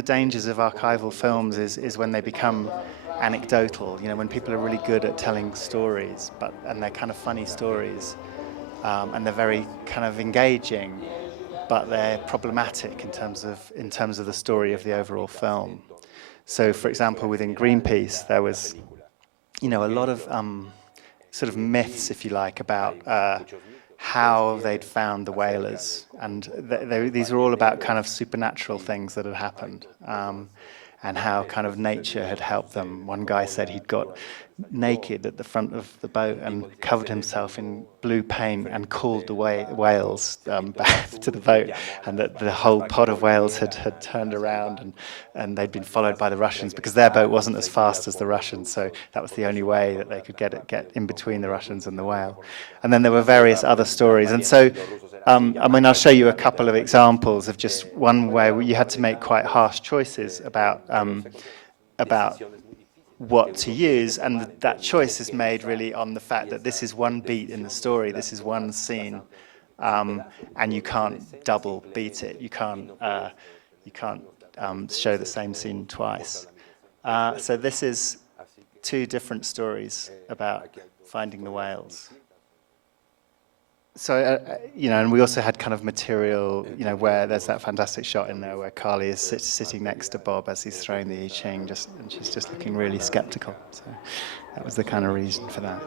the dangers of archival films is when they become anecdotal, you know, when people are really good at telling stories, and they're kind of funny stories, and they're very kind of engaging, but they're problematic in terms of the story of the overall film. So, for example, within Greenpeace, there was, you know, a lot of sort of myths, if you like, about how they'd found the whalers, and these were all about kind of supernatural things that had happened, and how kind of nature had helped them. One guy said he'd got naked at the front of the boat and covered himself in blue paint and called the whales back to the boat, and that the whole pod of whales had turned around, and they'd been followed by the Russians because their boat wasn't as fast as the Russians, so that was the only way that they could get in between the Russians and the whale. And then there were various other stories, and so I mean, I'll show you a couple of examples of just one where you had to make quite harsh choices about what to use, and that choice is made really on the fact that this is one beat in the story, this is one scene, and you can't double beat it. You can't show the same scene twice. So this is two different stories about finding the whales. So, you know, and we also had kind of material, you know, where there's that fantastic shot in there where Carly is sitting next to Bob as he's throwing the I Ching, and she's just looking really skeptical. So that was the kind of reason for that.